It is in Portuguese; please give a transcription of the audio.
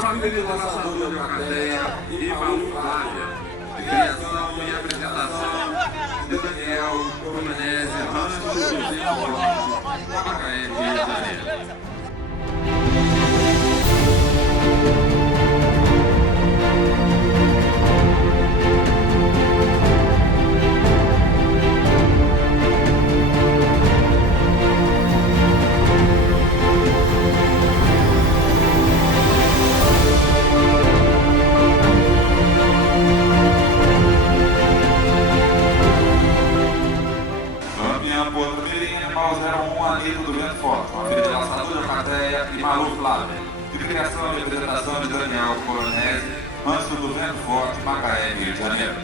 família de lançador de Alcateia e Malu Flávia. Criação e apresentação de Daniel Romanese, Rancho do Forte, Macaé, Rio de Janeiro. Amigo do Vento Forte, uma filha de lançador de Alcateia e Malu Flávia. De criação e apresentação de Daniel Coronese, Rancho do Vento Forte, Macaé, Rio de Janeiro.